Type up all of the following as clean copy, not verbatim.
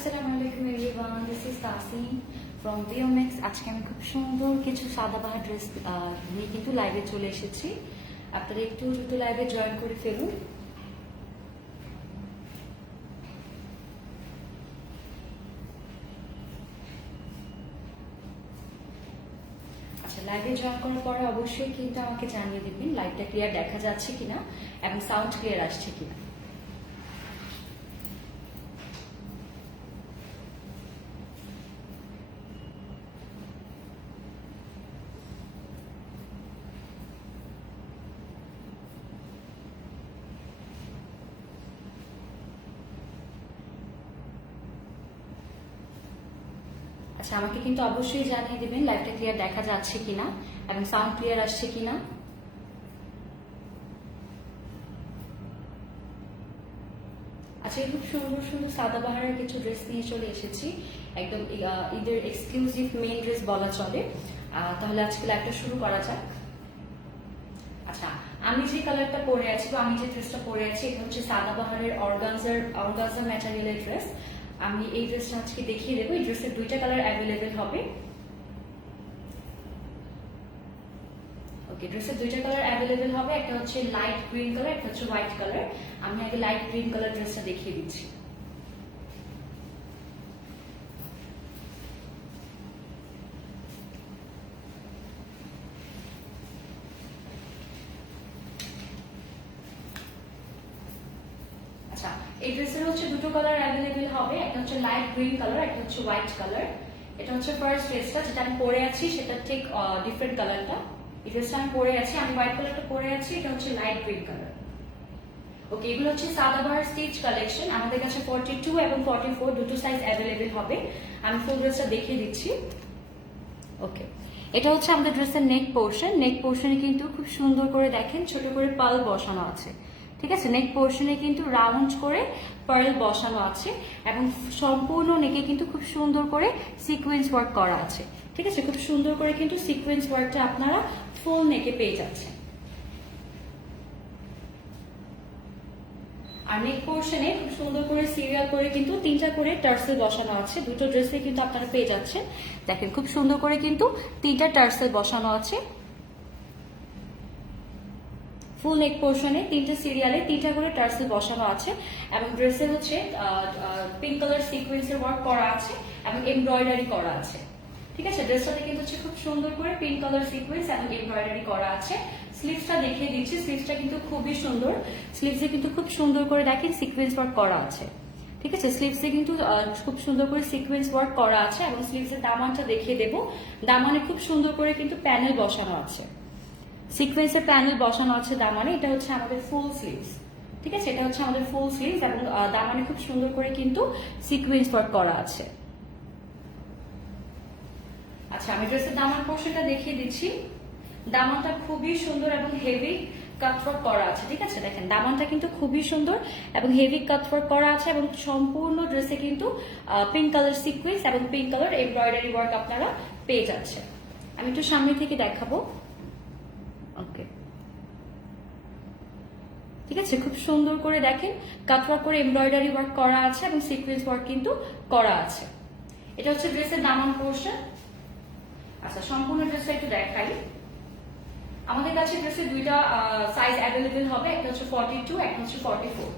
আসসালামু আলাইকুম everyone, this is Tasim from Viomex. আজকে আমি খুব সুন্দর কিছু সাদাবাহার ড্রেস নিয়ে কিন্তু লাইভে চলে এসেছি। আপনারা একটু দ্রুত লাইভে জয়েন করে ফেলুন। আচ্ছা, লাইভে জয়েন করার পরে অবশ্যই কিন্তু আমাকে জানিয়ে দেবেন লাইভটা ক্লিয়ার দেখা যাচ্ছে কিনা এবং সাউন্ড ক্লিয়ার আসছে কিনা। আচ্ছা, আমাকে কিন্তু অবশ্যই জানিয়ে দিবেন লাইভটা ক্লিয়ার দেখা যাচ্ছে কিনা এবং সাউন্ড ক্লিয়ার আসছে কিনা। আচ্ছা, খুব সুন্দর সুন্দর সাদাবাহারের কিছু ড্রেস নিয়ে চলে এসেছি, একদম ঈদের এক্সক্লুসিভ মেইন ড্রেস বলা চলে। তাহলে আজকে লাইভটা শুরু করা যাক। আচ্ছা, আমি যে কালারটা পরে আছি বা আমি যে ড্রেসটা পরে আছি এটা হচ্ছে সাদাবাহারের অর্গানজা ম্যাটেরিয়ালের ড্রেস। আমি এই ড্রেসটা আজকে দেখিয়ে দেবো। এই ড্রেসের দুইটা কালার অ্যাভেলেবেল হবে। ওকে, ড্রেসের দুইটা কালার অ্যাভেলেবেল হবে, একটা হচ্ছে লাইট গ্রিন কালার, একটা হচ্ছে হোয়াইট কালার। আমি আগে লাইট গ্রিন কালার ড্রেসটা দেখিয়ে দিচ্ছি। আচ্ছা, এই ড্রেসের হচ্ছে দুটো কালার অ্যাভেলেবেল হবে, একটা হচ্ছে লাইট গ্রিন কালার, একটা হচ্ছে হোয়াইট কালার। এটা হচ্ছে ফার্স্ট ড্রেসটা, যেটা আমি পরে আছি সেটা ঠিক ডিফারেন্ট কালারটা। এই ড্রেসটা আমি পরে আছি, আমি হোয়াইট কালারটা পরে আছি, এটা হচ্ছে লাইট গ্রিন কালার। ওকে, এগুলো হচ্ছে সাদাবাহার স্টিচ কালেকশন। আমাদের কাছে 42 এবং 44 দুটো সাইজ অ্যাভেলেবেল হবে। আমি ফুল ড্রেসটা দেখিয়ে দিচ্ছি। ওকে, এটা হচ্ছে আমাদের ড্রেসের নেক পোর্শন। নেক পোর্শনে কিন্তু খুব সুন্দর করে দেখেন ছোট করে পার্ল বসানো আছে। ঠিক আছে, নেক পোর্শনে কিন্তু রাউন্ড করে পার্ল বসানো আছে এবং সম্পূর্ণ নেকে কিন্তু খুব সুন্দর করে সিকোয়েন্স ওয়ার্ক করা আছে। ঠিক আছে, খুব সুন্দর করে কিন্তু সিকোয়েন্স ওয়ার্কটা আপনারা ফুল নেকে পেয়ে যাচ্ছেন। আর নেক পোর্শনে খুব সুন্দর করে সিরিয়াল করে কিন্তু তিনটা করে টার্সেল বসানো আছে। দুটো ড্রেসে কিন্তু আপনারা পেয়ে যাচ্ছেন। দেখেন খুব সুন্দর করে কিন্তু তিনটা টার্সেল বসানো আছে। ফুল নেক পোর্শনে তিনটা সিরিয়ালে তিনটা করে টার্সেল বসানো আছে এবং ড্রেসে হচ্ছে পিঙ্ক কালার সিকোয়েন্সের ওয়ার্ক করা আছে এবং এমব্রয়ডারি করা আছে। ঠিক আছে, ড্রেসটাতে কিন্তু হচ্ছে খুব সুন্দর করে পিঙ্ক কালার সিকোয়েন্স এবং এমব্রয়ডারি করা আছে। স্লিভসটা দেখিয়ে দিচ্ছি, স্লিভসটা কিন্তু খুবই সুন্দর। স্লিভসে কিন্তু খুব সুন্দর করে দেখেন সিকোয়েন্স ওয়ার্ক করা আছে। ঠিক আছে, স্লিভসে কিন্তু খুব সুন্দর করে সিকোয়েন্স ওয়ার্ক করা আছে এবং স্লিভসের দামানটা দেখিয়ে দেবো। দামানে খুব সুন্দর করে কিন্তু প্যানেল বসানো আছে, সিকোয়েন্সের প্যানেল বসানো আছে দামানে। এটা হচ্ছে আমাদের ফুল স্লিভস। ঠিক আছে, এটা হচ্ছে আমাদের ফুল স্লিভস এবং দামানে খুব সুন্দর করে কিন্তু সিকোয়েন্স ওয়ার্ক করা আছে। আচ্ছা, আমি ড্রেসের দামান পোর্শনটা দেখিয়ে দিচ্ছি। দামানটা খুবই সুন্দর এবং হেভি কাটওয়ার্ক করা আছে। ঠিক আছে, দেখেন দামানটা কিন্তু খুবই সুন্দর এবং হেভি কাটওয়ার্ক করা আছে এবং সম্পূর্ণ ড্রেসে কিন্তু পিঙ্ক কালার সিকোয়েন্স এবং পিঙ্ক কালার এমব্রয়ডারি ওয়ার্ক আপনারা পেয়ে যাচ্ছেন। আমি একটু সামনে থেকে দেখাবো। ওকে, ঠিক আছে, খুব সুন্দর করে দেখেন কাটওয়ার্ক করে এমব্রয়ডারি ওয়ার্ক করা আছে এবং সিকোয়েন্স ওয়ার্ক কিন্তু করা আছে। এটা হচ্ছে ড্রেসের দামান পোর্শন। আচ্ছা, সম্পূর্ণ ড্রেসটা একটু দেখাই। আমাদের কাছে ড্রেসের দুইটা সাইজ অ্যাভেলেবেল হবে, একটা হচ্ছে 42, একটা হচ্ছে 44।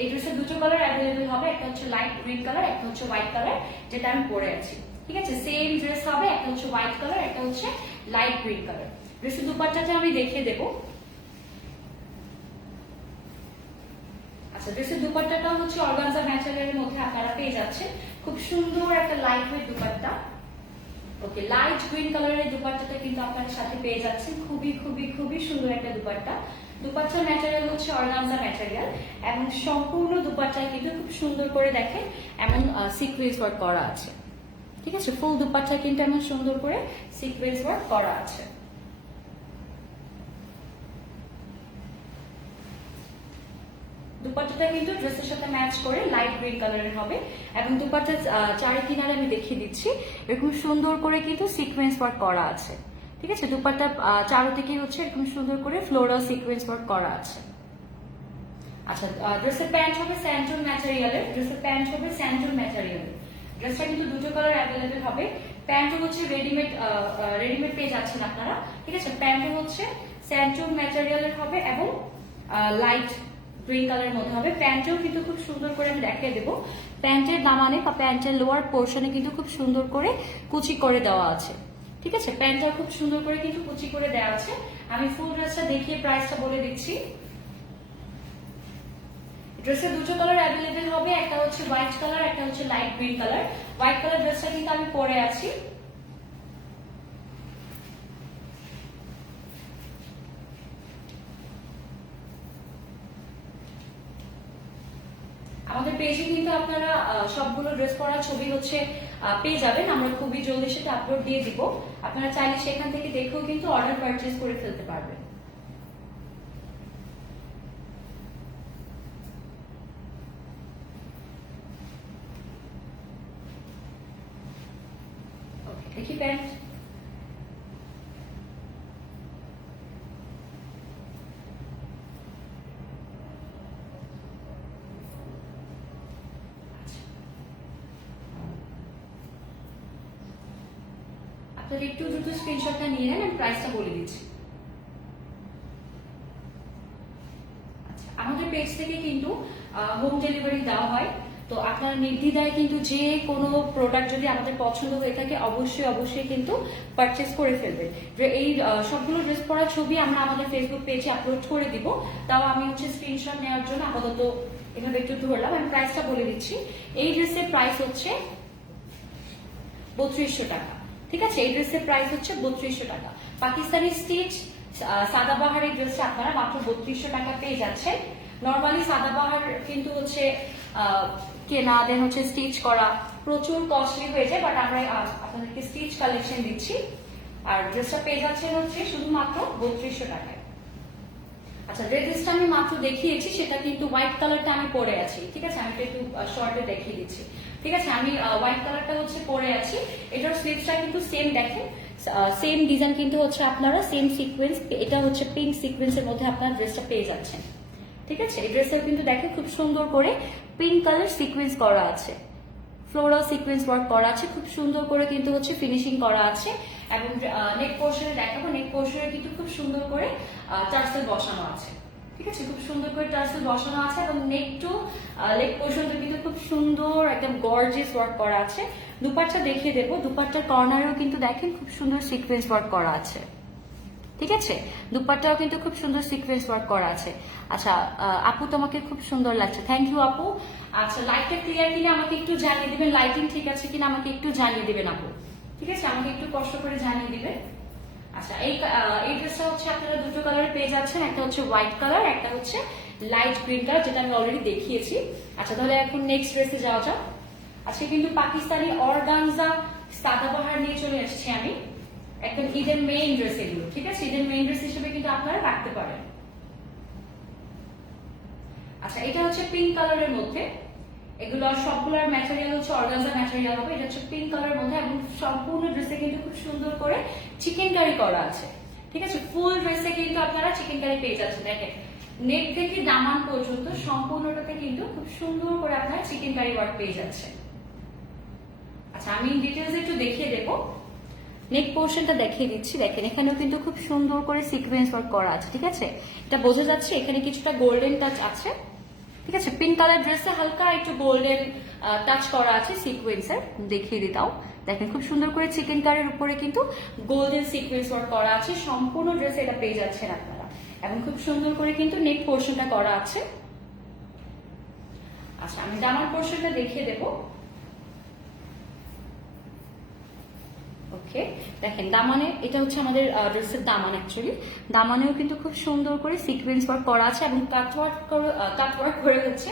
এই ড্রেসের দুটো কালার অ্যাভেলেবেল হবে, একটা হচ্ছে লাইট গ্রিন কালার, একটা হচ্ছে হোয়াইট কালার, যেটা আমি পরে আছি। ঠিক আছে, সেম ড্রেস হবে, একটা হচ্ছে হোয়াইট কালার, একটা হচ্ছে লাইট গ্রিন কালার। ড্রেসের দুপাট্টাটা আমি দেখিয়ে দেবো। আচ্ছা, ড্রেসের দুপাট্টাটা হচ্ছে অর্গানজা ম্যাটেরিয়ালের মধ্যে আপনারা পেয়ে যাচ্ছেন। খুব সুন্দর একটা লাইট ওয়েট দুপাট্টা। ওকে, লাইট গ্রিন কালারের দুপাট্টাটা কিন্তু আপনারা সাথে পেয়ে যাচ্ছেন। খুবই খুবই খুবই সুন্দর একটা দুপাট্টা। দুপাট্টার ম্যাটেরিয়াল হচ্ছে অর্গানজা ম্যাটেরিয়াল এবং সম্পূর্ণ দুপাট্টায় কিন্তু খুব সুন্দর করে দেখেন এমন সিকোয়েন্স ওয়ার্ক করা আছে। ঠিক আছে, ফুল দুপাট্টায় কিন্তু এমন সুন্দর করে সিকোয়েন্স ওয়ার্ক করা আছে। দুপাট্টাটা কিন্তু ড্রেসের সাথে ম্যাচ করে লাইট গ্রিন কালারের হবে এবং দুপাট্টার চারি কিনারে আমি দেখিয়ে দিচ্ছি এরকম সুন্দর করে কিন্তু সিকোয়েন্স ওয়ার্ক করা আছে। ঠিক আছে, দুপাট্টা চারোদিকে হচ্ছে এরকম সুন্দর করে ফ্লোরাল সিকোয়েন্স ওয়ার্ক করা আছে। আচ্ছা, ড্রেসের প্যান্ট হবে স্যান্টুন ম্যাটেরিয়ালের, ড্রেসের প্যান্ট হবে স্যান্টুন ম্যাটেরিয়ালের। ড্রেসটা কিন্তু দুটো কালার অ্যাভেলেবেল হবে। প্যান্টও হচ্ছে রেডিমেড পেয়ে যাচ্ছেন আপনারা, ঠিক আছে। প্যান্টও হচ্ছে স্যান্টুন ম্যাটেরিয়ালের হবে এবং লাইট গ্রিন কালারের মধ্যে হবে। প্যান্টেও কিন্তু খুব সুন্দর করে আমি দেখিয়ে দেবো। প্যান্টের দামানে বা প্যান্টের লোয়ার পোর্শনে কিন্তু খুব সুন্দর করে কুচি করে দেওয়া আছে, ঠিক আছে। প্যান্টটা খুব সুন্দর করে কিন্তু কুচি করে দেওয়া আছে। আমি ফুল ড্রেসটা দেখিয়ে প্রাইসটা বলে দিচ্ছি। ড্রেসের দুটো কালার অ্যাভেলেবেল হবে, একটা হচ্ছে হোয়াইট কালার, একটা হচ্ছে light green colour. White colour ড্রেসটা কিন্তু আমি পরে আছি। আমাদের পেজে কিন্তু আপনারা সবগুলো ড্রেস পরার ছবি হচ্ছে পেয়ে যাবেন। আমরা খুবই জলদি সেটা আপলোড দিয়ে দিব। আপনারা চাইলে সেখান থেকে দেখেও কিন্তু অর্ডার পারচেজ করে ফেলতে পারবেন। দেখি প্যান্ট, আপনারা একটু দ্রুত স্ক্রিনশটটা নিয়ে নেন, আমি প্রাইসটা বলে দিচ্ছি। আচ্ছা, আমাদের পেজ থেকে কিন্তু হোম ডেলিভারি দেওয়া হয়। তো আপনারা নির্দ্বিধায় কিন্তু যে কোনো প্রোডাক্ট যদি আমাদের পছন্দ হয়ে থাকে অবশ্যই কিন্তু পারচেস করে ফেলবেন। যে এই সবগুলো ড্রেস পরার ছবি আমরা আমাদের ফেসবুক পেজে আপলোড করে দিব। তাও আমি হচ্ছে স্ক্রিনশট নেওয়ার জন্য আপাতত এভাবে একটু ধরলাম। আমি প্রাইসটা বলে দিচ্ছি। এই ড্রেসের প্রাইস হচ্ছে 3200 টাকা, ঠিক আছে। এই ড্রেসের প্রাইস হচ্ছে 3200 টাকা। পাকিস্তানি স্টিচ সাদাবাহার এই ড্রেসটা আপনারা মাত্র 3200 টাকা পেয়ে যাচ্ছেন। নর্মালি সাদাবাহার কিন্তু হচ্ছে কেনা দেন হচ্ছে স্টিচ করা প্রচুর কস্টলি হয়ে যায়, বাট আমরা আপনাদেরকে স্টিচ কালেকশন দিচ্ছি। আর ড্রেসটা পেয়ে যাচ্ছেন হচ্ছে শুধুমাত্র 3200 টাকায়। আচ্ছা, যে ড্রেসটা আমি মাত্র দেখিয়েছি সেটা কিন্তু হোয়াইট কালারটা আমি পরে আছি, ঠিক আছে। আমি একটু শর্টে দেখিয়ে দিচ্ছি, ঠিক আছে। আমি হোয়াইট কালারটা হচ্ছে পরে আছি। এটার স্লিভসটা কিন্তু সেম, দেখেন সেম ডিজাইন কিন্তু হচ্ছে আপনারা সেম সিকোয়েন্স, এটা হচ্ছে পিঙ্ক সিকোয়েন্সের মধ্যে আপনারা ড্রেসটা পেয়ে যাচ্ছেন, ঠিক আছে। এই ড্রেসের কিন্তু দেখেন খুব সুন্দর করে পিঙ্ক কালার সিকোয়েন্স করা আছে, ফ্লোরাল সিকোয়েন্স ওয়ার্ক করা আছে, খুব সুন্দর করে কিন্তু হচ্ছে ফিনিশিং করা আছে। এবং নেক পোর্শনে দেখাবো, নেক পোর্শনে কিন্তু খুব সুন্দর করে টার্সেল বসানো আছে, ঠিক আছে। খুব সুন্দর করে টার্সেল বসানো আছে এবং নেক টু লেগ পোর্শনটা কিন্তু খুব সুন্দর একদম গর্জিয়াস ওয়ার্ক করা আছে। দুপাট্টা দেখিয়ে দেবো। দুপাট্টার কর্নারেও কিন্তু দেখেন খুব সুন্দর সিকোয়েন্স ওয়ার্ক করা আছে, ঠিক আছে। দুপাট্টাও কিন্তু খুব সুন্দর সিকোয়েন্স ওয়ার্ক করা আছে। আচ্ছা আপু, তোমাকে খুব সুন্দর লাগছে, থ্যাংক ইউ আপু। আচ্ছা, লাইটটা ক্লিয়ার কিনা আমাকে একটু জানিয়ে দিবেন, লাইটিং ঠিক আছে কিনা আমাকে একটু জানিয়ে দিবেন আপু, ঠিক আছে। আমাকে একটু কষ্ট করে জানিয়ে দিবেন। আচ্ছা, এই ড্রেসটা হচ্ছে আপনারা দুটো কালার পেয়ে যাচ্ছেন, একটা হচ্ছে হোয়াইট কালার, একটা হচ্ছে লাইট গ্রিন কালার, যেটা আমি অলরেডি দেখিয়েছি। আচ্ছা, তাহলে এখন নেক্সট ড্রেসে যাওয়া যাক। আজকে কিন্তু পাকিস্তানি অর্গানজা সাদাবাহার নিয়ে চলে এসেছি আমি। একদম ঈদের মেইন ড্রেস এগুলো, ঠিক আছে। ঈদের মেইন ড্রেস হিসেবে কিন্তু আপনারা রাখতে পারেন। আচ্ছা, এটা হচ্ছে পিঙ্ক কালারের মধ্যে, এগুলো সবগুলোর ম্যাটেরিয়াল হচ্ছে অর্গানজা ম্যাটেরিয়াল হবে। এটা হচ্ছে পিঙ্ক কালারের মধ্যে এবং সম্পূর্ণ ড্রেসে কিন্তু খুব সুন্দর করে চিকেন কারি করা আছে, ঠিক আছে। ফুল ড্রেসে কিন্তু আপনারা চিকেন কারি পেয়ে যাচ্ছেন। দেখেন নেক থেকে দামান পর্যন্ত সম্পূর্ণটাতে কিন্তু খুব সুন্দর করে আপনারা চিকেন কারি ওয়ার্ক পেয়ে যাচ্ছেন। আচ্ছা, আমি ডিটেলস একটু দেখিয়ে দেবো। নেক পোর্শনটা দেখিয়ে দিচ্ছি। দেখেন এখানেও কিন্তু খুব সুন্দর করে সিকোয়েন্স ওয়ার্ক করা আছে, ঠিক আছে। এটা বোঝা যাচ্ছে এখানে কিছুটা গোল্ডেন টাচ আছে, ঠিক আছে। পিঙ্ক কালার ড্রেসে হালকা একটু গোল্ডেন টাচ করা আছে সিকোয়েন্সের, দেখিয়ে দিতাও। দেখেন খুব সুন্দর করে চিকেন কারির উপরে কিন্তু গোল্ডেন সিকোয়েন্স ওয়ার্ক করা আছে। সম্পূর্ণ ড্রেসে এটা পেয়ে যাচ্ছেন আপনারা এবং খুব সুন্দর করে কিন্তু নেক পোর্শনটা করা আছে। আচ্ছা, আমি দামান পোর্শনটা দেখিয়ে দেবো। ওকে, দেখেন দামানে, এটা হচ্ছে আমাদের ড্রেসের দামান। অ্যাকচুয়ালি দামানেও কিন্তু খুব সুন্দর করে সিকোয়েন্স ওয়ার্ক করা আছে এবং কাটওয়ার্ক করে হচ্ছে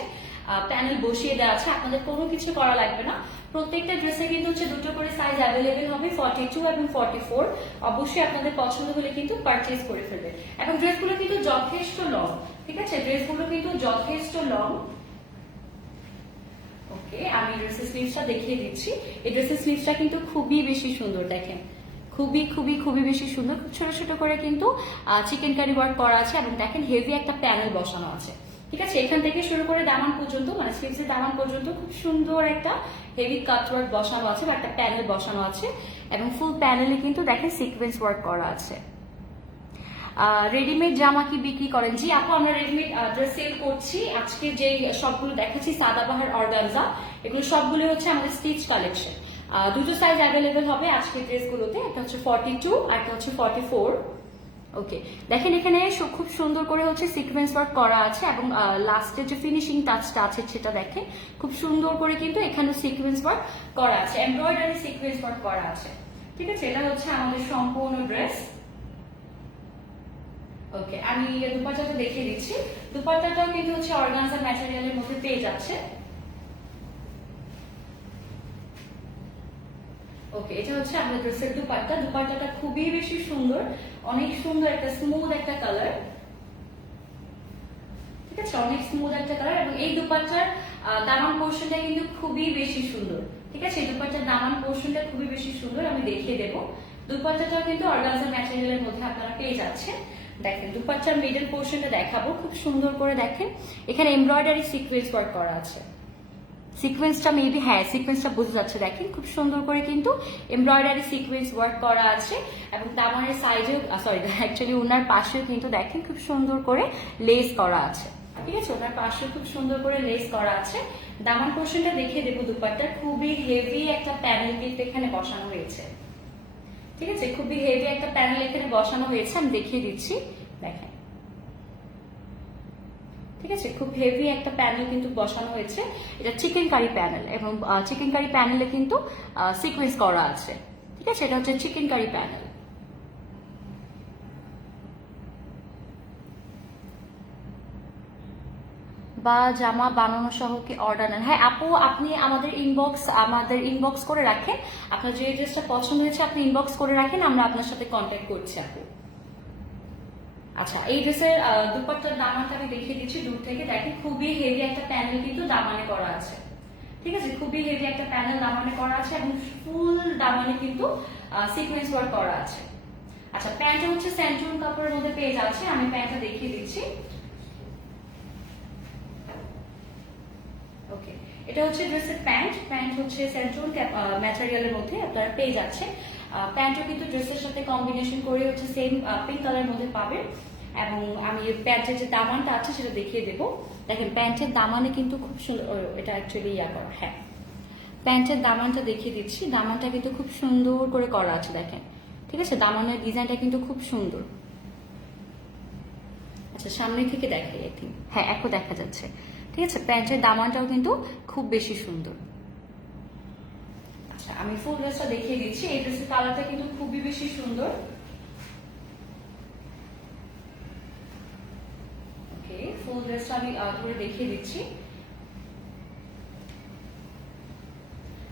প্যানেল বসিয়ে দেওয়া আছে। আপনাদের কোনো কিছু করা লাগবে না। প্রত্যেকটা ড্রেসে কিন্তু হচ্ছে দুটো করে সাইজ অ্যাভেলেবেল হবে, 42 এবং 44। অবশ্যই আপনাদের পছন্দ হলে কিন্তু পারচেজ করে ফেলবেন। এবং ড্রেসগুলো কিন্তু যথেষ্ট লং, ঠিক আছে। ড্রেসগুলো কিন্তু যথেষ্ট লং। ওকে, আমি ড্রেসের স্লিভসটা দেখিয়ে দিচ্ছি। এই ড্রেসের স্লিভসটা কিন্তু খুবই বেশি সুন্দর, দেখেন খুবই বেশি সুন্দর। খুব ছোট ছোট করে কিন্তু চিকেন কারি ওয়ার্ক করা আছে এবং দেখেন হেভি একটা প্যানেল বসানো আছে, ঠিক আছে, এখান থেকে শুরু করে দামান পর্যন্ত মানে স্লিভসের দামান পর্যন্ত খুব সুন্দর একটা হেভি কাটওয়ার্ক বসানো আছে বা একটা প্যানেল বসানো আছে এবং ফুল প্যানেলে কিন্তু দেখেন সিকোয়েন্স ওয়ার্ক করা আছে। রেডিমেড জামা কি বিক্রি করেন? জি আপু, আমরা রেডিমেড ড্রেস সেল করছি। আজকে যে সবগুলো দেখাচ্ছি সাদাবাহার অর্গানজা, এগুলো সবগুলো হচ্ছে আমাদের স্টিচ কালেকশন। দুটো সাইজ অ্যাভেলেবেল হবে আজকের ড্রেসগুলোতে, একটা হচ্ছে 42 আর একটা হচ্ছে 44। ওকে, দেখেন এখানে খুব সুন্দর করে হচ্ছে সিকোয়েন্স ওয়ার্ক করা আছে এবং লাস্টের যে ফিনিশিং টাচটা আছে সেটা দেখেন খুব সুন্দর করে কিন্তু এখানে সিকোয়েন্স ওয়ার্ক করা আছে, এমব্রয়ডারি সিকোয়েন্স ওয়ার্ক করা আছে। ঠিক আছে, এটা হচ্ছে আমাদের সম্পূর্ণ ড্রেস। ওকে, আমি দুপাট্টাটা দেখিয়ে দিচ্ছি। দুপাট্টাটাও কিন্তু হচ্ছে অর্গানজা ম্যাটেরিয়ালের মধ্যে পেয়ে যাচ্ছে। ওকে, এটা হচ্ছে আমাদের ড্রেসের দুপাট্টা। দুপাট্টাটা খুবই বেশি সুন্দর, অনেক সুন্দর একটা স্মুথ একটা কালার। ঠিক আছে, অনেক স্মুথ একটা কালার এবং এই দুপাট্টার দামান পোর্শনটা কিন্তু খুবই বেশি সুন্দর। ঠিক আছে, এই দুপাট্টার দামান পোর্শনটা খুবই বেশি সুন্দর, আমি দেখিয়ে দেবো। দুপাট্টাটা কিন্তু অর্গানজা ম্যাটেরিয়ালের মধ্যে আপনারা পেয়ে যাচ্ছেন। দেখেন দুপাট্টার মিডল পোর্শনটা দেখাবো, খুব সুন্দর করে দেখেন এখানে এমব্রয়ডারি সিকোয়েন্স ওয়ার্ক করা আছে। সিকোয়েন্সটা মেবি, হ্যাঁ সিকোয়েন্সটা বোঝা যাচ্ছে, দেখেন খুব সুন্দর করে কিন্তু এমব্রয়ডারি সিকোয়েন্স ওয়ার্ক করা আছে এবং দামানের সাইডেও অ্যাকচুয়ালি ওনার পাশেও কিন্তু দেখেন খুব সুন্দর করে লেস করা আছে। ঠিক আছে, ওনার পাশেও খুব সুন্দর করে লেস করা আছে। দামান পোর্শনটা দেখিয়ে দেবো। দুপাট্টার খুবই হেভি একটা প্যানেল কিন্তু এখানে বসানো হয়েছে। ঠিক আছে, খুবই হেভি একটা প্যানেল এখানে বসানো হয়েছে, আমি দেখিয়ে দিচ্ছি, দেখেন। ঠিক আছে, খুব হেভি একটা প্যানেল কিন্তু বসানো হয়েছে। এটা চিকেন কারি প্যানেল এবং চিকেন কারি প্যানেলে কিন্তু সিকোয়েন্স করা আছে। ঠিক আছে, এটা হচ্ছে চিকেন কারি প্যানেল। বা জামা বানানো সহ কি অর্ডার নেন? হ্যাঁ আপু, আপনি আমাদের ইনবক্স করে রাখেন। আপনার যে ড্রেসটা পছন্দ হয়েছে আপনি ইনবক্স করে রাখেন, আমরা আপনার সাথে কন্ট্যাক্ট করছি আপু। আচ্ছা, এই ড্রেসের দুপাট্টার দামানটা আমি দেখিয়ে দিচ্ছি দূর থেকে। দেখেন খুবই হেভি একটা প্যানেল কিন্তু দামানে করা আছে। ঠিক আছে, খুবই হেভি একটা প্যানেল দামানে করা আছে এবং ফুল দামানে কিন্তু সিকোয়েন্স ওয়ার্ক করা আছে। আচ্ছা, প্যান্টটা হচ্ছে স্যান্টুন কাপড়ের মধ্যে পেয়ে যাচ্ছে, আমি প্যান্টটা দেখিয়ে দিচ্ছি। ওকে, এটা হচ্ছে ড্রেসের প্যান্ট। প্যান্ট হচ্ছে স্যান্টুন ম্যাটেরিয়ালের মধ্যে আপনারা পেয়ে যাচ্ছে। প্যান্টও কিন্তু ড্রেসের সাথে কম্বিনেশন করে হচ্ছে সেম পিঙ্ক কালারের মধ্যে পাবেন এবং আমি প্যান্টের যে দামানটা আছে সেটা দেখিয়ে দেবো। দেখেন প্যান্টের দামানে কিন্তু খুব সুন্দর, এটা অ্যাকচুয়ালি করা, হ্যাঁ প্যান্টের দামানটা দেখিয়ে দিচ্ছি। দামানটা কিন্তু খুব সুন্দর করে করা আছে, দেখেন। ঠিক আছে, দামানের ডিজাইনটা কিন্তু খুব সুন্দর। আচ্ছা, সামনে থেকে দেখাই, আই থিঙ্ক, হ্যাঁ এখন দেখা যাচ্ছে। ঠিক আছে, প্যান্টের দামানটাও কিন্তু খুব বেশি সুন্দর। আচ্ছা, আমি ফুল ড্রেসটা দেখিয়ে দিচ্ছি। এই ড্রেসের কালারটা কিন্তু খুবই বেশি সুন্দর। ওকে, ফুল ড্রেসটা আমি ধরে দেখিয়ে দিচ্ছি।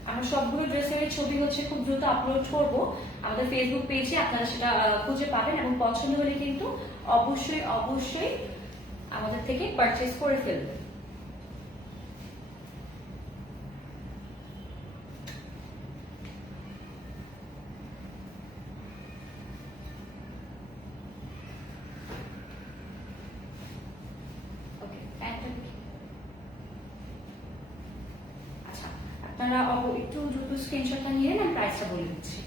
আমরা সবগুলো ড্রেসের ছবি হচ্ছে খুব দ্রুত আপলোড করব আমাদের ফেসবুক পেজে, আপনারা সেটা খুঁজে পাবেন এবং পছন্দ হলে কিন্তু অবশ্যই অবশ্যই আমাদের থেকে পারচেজ করে ফেলবেন। আপনারা একটু দ্রুত স্ক্রিনশটটা নিয়ে আমি প্রাইসটা বলে দিচ্ছি।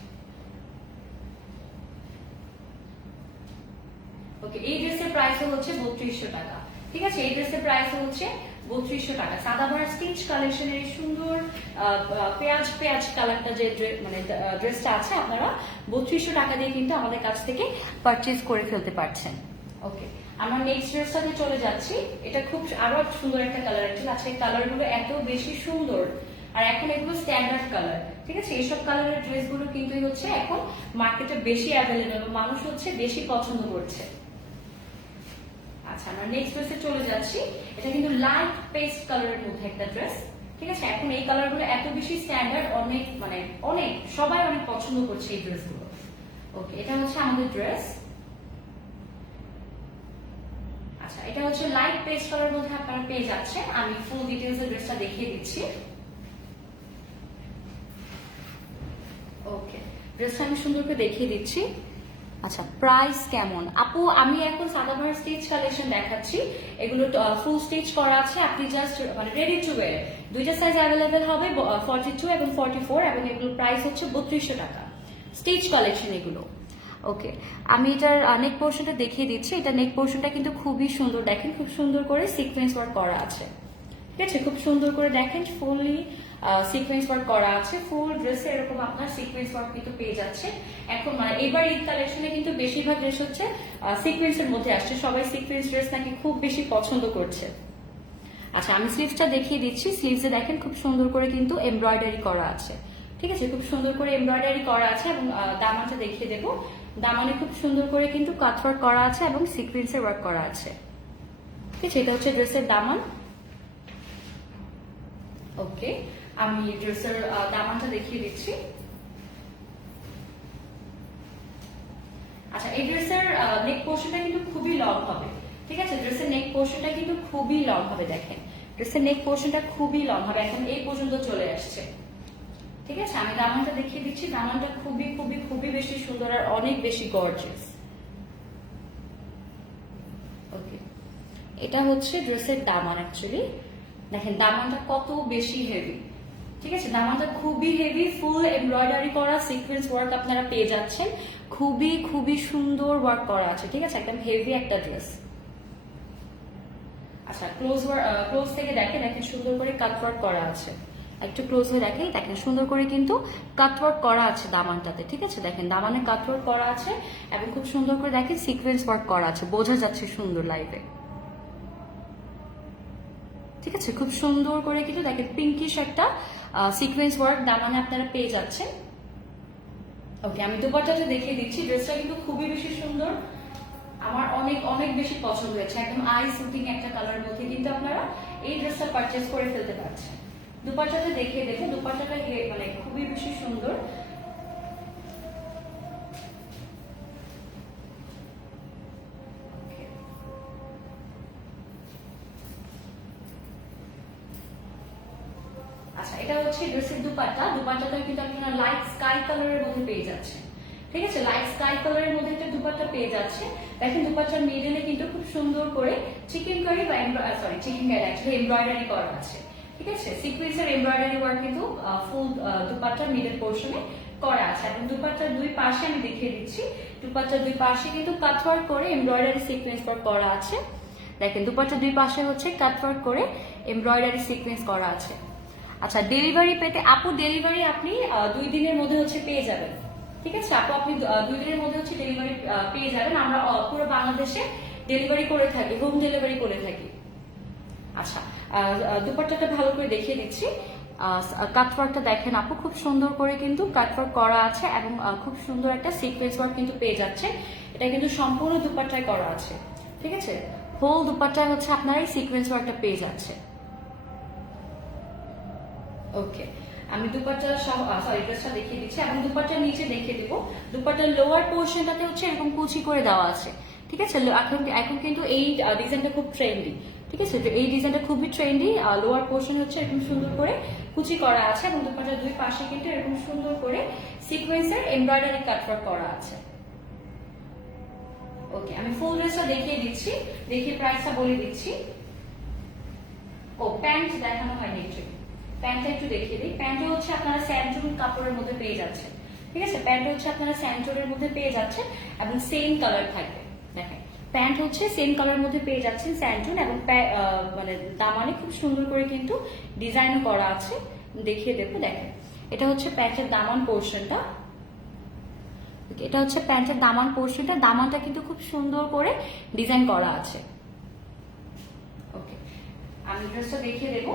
ওকে, এই ড্রেসের প্রাইস হচ্ছে 3200 টাকা। ঠিক আছে, এই ড্রেসের প্রাইস হচ্ছে 3200 টাকা। সাদাবাহার স্টিচ কালেকশনের সুন্দর পেঁয়াজ কালারটা যে মানে ড্রেসটা আছে আপনারা 3200 টাকা দিয়ে কিন্তু আমাদের কাছ থেকে পারচেজ করে ফেলতে পারছেন। ওকে, আমরা নেক্সট ড্রেসটাতে চলে যাচ্ছি। এটা খুব আরো সুন্দর একটা কালার। অ্যাকচুয়ালি আজকে কালারগুলো এত বেশি সুন্দর আর এখন এগুলো স্ট্যান্ডার্ড কালার। ঠিক আছে, এইসব কালারের ড্রেসগুলো কিন্তু হচ্ছে এখন মার্কেটে বেশি অ্যাভেলেবেল, মানুষ হচ্ছে বেশি পছন্দ করছে। আচ্ছা, আমরা নেক্সট ড্রেসে চলে যাচ্ছি। এটা কিন্তু লাইট পেস্ট কালারের মধ্যে একটা ড্রেস। ঠিক আছে, এখন এই কালারগুলো এত বেশি স্ট্যান্ডার্ড, অনেক সবাই অনেক পছন্দ করছে এই ড্রেসগুলো। ওকে, এটা হচ্ছে আমাদের ড্রেস। আচ্ছা, এটা হচ্ছে লাইট পেস্ট কালারের মধ্যে আপনারা পেয়ে যাচ্ছেন। আমি ফুল ডিটেইলস এর ড্রেসটা দেখিয়ে দিচ্ছি। ওকে, ড্রেসটা আমি সুন্দর করে দেখিয়ে দিচ্ছি। আচ্ছা প্রাইস কেমন আপু? আমি এখন সাদাবাহার স্টিচ কালেকশন দেখাচ্ছি, এগুলো ফুল স্টিচ করা আছে, আপনি জাস্ট মানে রেডি টু ওয়্যার, দুইটা সাইজ অ্যাভেলেবেল হবে 42 এবং 44, এবং এগুলোর প্রাইস হচ্ছে 3200 টাকা। স্টিচ কালেকশন এগুলো। ওকে, আমি এটার নেক পোর্শনটা দেখিয়ে দিচ্ছি। এটা নেক পোর্শনটা কিন্তু খুবই সুন্দর, দেখেন খুব সুন্দর করে সিকোয়েন্স ওয়ার্ক করা আছে, ঠিক আছে? খুব সুন্দর করে দেখেন ফুললি সিকোয়েন্স ওয়ার্ক করা আছে, ফুল ড্রেসে এরকম আপনার সিকোয়েন্স ওয়ার্ক কিন্তু পেয়ে যাচ্ছে। এখন এবার ঈদ কালেকশনে কিন্তু বেশিরভাগ ড্রেস হচ্ছে সিকোয়েন্সের মধ্যে আসছে, সবাই সিকোয়েন্স ড্রেস নাকি খুব বেশি পছন্দ করছে। আচ্ছা আমি স্লিভসটা দেখিয়ে দিচ্ছি। স্লিভসে দেখেন খুব সুন্দর করে কিন্তু এমব্রয়ডারি করা আছে, ঠিক আছে? খুব সুন্দর করে এমব্রয়ডারি করা আছে, এবং দামানটা দেখিয়ে দেবো। দামানে খুব সুন্দর করে কিন্তু কাটওয়ার্ক করা আছে এবং সিকোয়েন্সের ওয়ার্ক করা আছে, ঠিক আছে? এটা হচ্ছে ড্রেসের দামান। ওকে, আমি ড্রেসের দামানটা দেখিয়ে দিচ্ছি। আচ্ছা এই ড্রেসের নেক পোর্শনটা কিন্তু খুবই লং হবে, ঠিক আছে? ড্রেসের নেক পোর্শনটা কিন্তু খুবই লং হবে, দেখেন ড্রেসের নেক পোর্শনটা খুবই লং হবে, এখন এই পর্যন্ত চলে আসছে, ঠিক আছে? আমি দামানটা দেখিয়ে দিচ্ছি। দামানটা খুবই খুবই খুবই বেশি সুন্দর আর অনেক বেশি গর্জিয়াস। ওকে, এটা হচ্ছে ড্রেসের দামান। অ্যাকচুয়ালি দেখেন দামানটা কত বেশি হেভি, ঠিক আছে? দামানটা খুবই হেভি, ফুল এমব্রয়ডারি করা সিকোয়েন্স ওয়ার্ক আপনারা পেয়ে যাচ্ছেন, খুবই খুবই সুন্দর ওয়ার্ক করা আছে, ঠিক আছে? একদম হেভি একটা ড্রেস। আচ্ছা ক্লোজ থেকে দেখেন, দেখেন সুন্দর করে কাট ওয়ার্ক করা আছে, একটু ক্লোজ হয়ে দেখেন, দেখেন সুন্দর করে কিন্তু কাট ওয়ার্ক করা আছে দামানটাতে, ঠিক আছে? দেখেন দামানে কাট ওয়ার্ক করা আছে এবং খুব সুন্দর করে দেখেন সিকোয়েন্স ওয়ার্ক করা আছে, বোঝা যাচ্ছে সুন্দর লাইভে, ঠিক আছে? খুব সুন্দর করে কিন্তু দেখেন পিঙ্কিশ একটা সিকোয়েন্স ওয়ার্ক দামানে আপনারা পেয়ে যাচ্ছেন। ওকে, আমি দুপাট্টাটা দেখিয়ে দিচ্ছি। ড্রেসটা কিন্তু খুবই বেশি সুন্দর, আমার অনেক অনেক বেশি পছন্দ হয়েছে, একদম আই সুটিং একটা কালারের মধ্যে কিন্তু আপনারা এই ড্রেসটা পারচেজ করে ফেলতে পারছেন। দুপাট্টাটা দেখিয়ে দেবো, দুপাট্টাটা মানে খুবই বেশি সুন্দর। আচ্ছা এটা হচ্ছে ড্রেসের দুপাট্টা। দুপাট্টাটা কিন্তু আপনারা লাইট স্কাই কালারের মধ্যে পেয়ে যাচ্ছেন, ঠিক আছে? লাইট স্কাই কালারের মধ্যে একটা দুপাট্টা পেয়ে যাচ্ছে। দেখেন দুপাট্টার মিডলে কিন্তু খুব সুন্দর করে চিকেন কারি বা চিকেন কারি অ্যাকচুয়ালি এমব্রয়ডারি করা আছে, ঠিক আছে? সিকোয়েন্সের এমব্রয়ডারি ওয়ার্ক কিন্তু ফুল দুপাট্টার মিডল পোর্শনে করা আছে, এবং দুপাট্টার দুই পাশে আমি দেখিয়ে দিচ্ছি। দুপাট্টার দুই পাশে কিন্তু কাটওয়ার্ক করে এমব্রয়ডারি সিকোয়েন্স ওয়ার্ক করা আছে। দেখেন দুপাট্টার দুই পাশে হচ্ছে কাটওয়ার্ক করে এমব্রয়ডারি সিকোয়েন্স করা আছে। আচ্ছা ডেলিভারি পেতে আপু, ডেলিভারি আপনি 2 দিনের মধ্যে হচ্ছে পেয়ে যাবেন, ঠিক আছে আপু? আপনি 2 দিনের মধ্যে হচ্ছে ডেলিভারি পেয়ে যাবেন। আমরা পুরো বাংলাদেশে ডেলিভারি করে থাকি, হোম ডেলিভারি করে থাকি। আচ্ছা দুপাট্টাটা ভালো করে দেখিয়ে দিচ্ছি। কাটওয়ার্কটা দেখেন আপু, খুব সুন্দর করে কিন্তু কাটওয়ার্ক করা আছে এবং খুব সুন্দর একটা সিকোয়েন্স ওয়ার্ক কিন্তু পেয়ে যাচ্ছে। এটা কিন্তু সম্পূর্ণ দুপাট্টায় করা আছে, ঠিক আছে? হোল দুপাট্টায় হচ্ছে আপনারা এই সিকোয়েন্স ওয়ার্কটা পেয়ে যাচ্ছে। ওকে, আমি দুপাট্টা ড্রেসটা দেখিয়ে দিচ্ছি এবং দুপাট্টার নিচে দেখিয়ে দিব। দুপাট্টার লোয়ার পোর্শনটাতে হচ্ছে এরকম কুচি করে দেওয়া আছে, ঠিক আছে? এখন কিন্তু এই ডিজাইনটা খুব ট্রেন্ডি, ঠিক আছে? এই ডিজাইনটা খুবই ট্রেন্ডি। লোয়ার পোর্শন হচ্ছে এরকম সুন্দর করে কুচি করা আছে, এবং দুপাট্টার দুই পাশে কিন্তু এরকম সুন্দর করে সিকোয়েন্সের এমব্রয়ডারি কাটওয়ার্ক করা আছে। ওকে, আমি ফুল ড্রেসটা দেখিয়ে দিচ্ছি, দেখিয়ে প্রাইসটা বলে দিচ্ছি। ও প্যান্ট দেখানো হয়নি, প্যান্টটা একটু দেখিয়ে দিই। প্যান্টটা হচ্ছে আপনারা স্যান্ডুন কাপড়ের মধ্যে পেয়ে যাচ্ছেন, ঠিক আছে? প্যান্টটা হচ্ছে আপনারা স্যান্ডুনের মধ্যে পেয়ে যাচ্ছেন এবং সেম কালার থাকবে। দেখেন প্যান্ট হচ্ছে সেম কালার মধ্যে পেয়ে যাচ্ছেন স্যান্ডুন, এবং মানে দামানে খুব সুন্দর করে কিন্তু ডিজাইন করা আছে, দেখিয়ে দেবো। দেখেন এটা হচ্ছে প্যান্টের দামান পোর্শনটা, এটা হচ্ছে প্যান্টের দামান পোর্শনটা। দামানটা কিন্তু খুব সুন্দর করে ডিজাইন করা আছে। ওকে, আমি ড্রেসটা দেখিয়ে দেবো।